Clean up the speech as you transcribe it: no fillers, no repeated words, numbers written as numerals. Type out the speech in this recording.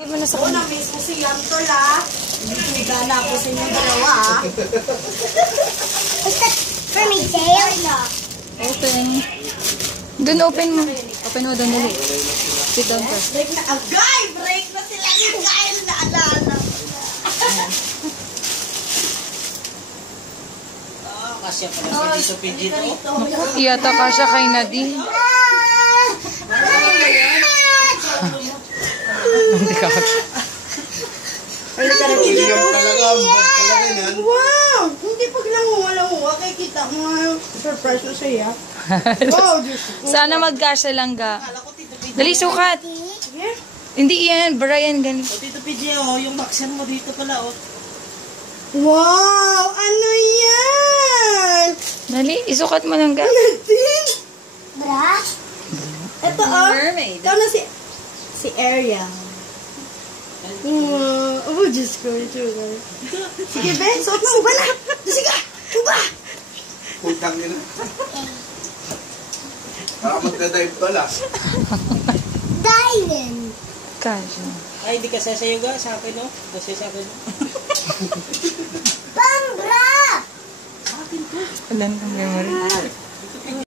Oo, na-miss ko si Yantol, ha? Hindi gana ako sa inyong dalawa, ha? For me, tail? Open. Doon open mo. Open mo doon dali. Sit down first. Break na agay! Break na sila ni Kyle na alala. Kasya pala sa PG to. Iyata ka siya kay Nadine. Hindi ka. Hindi ka talaga yan. Wow! Hindi pag nanguha-languha, kaya kita mo nga yung surprise na siya. Wow! Sana magkasya lang ga. Dali, sukat. Hindi yan. Brian, ganun. O, Tito PG, oh, yung maxan mo dito pala, oh. Wow! Ano yan? Dali, isukat mo lang ga. Nadine! Bra? Ito, oh. Mermaid. Ikaw na si Ariel. Wow. Oh, Diyos ko. Sige, Ben. Suot mo. Uba na. Sige. Uba. Putang nila. Baka magdadive to lang. Diamond. Kasya. Ay, hindi ka sasayo ga sa akin, no? Kasi sa akin, no? Pambra! Alam ng memory.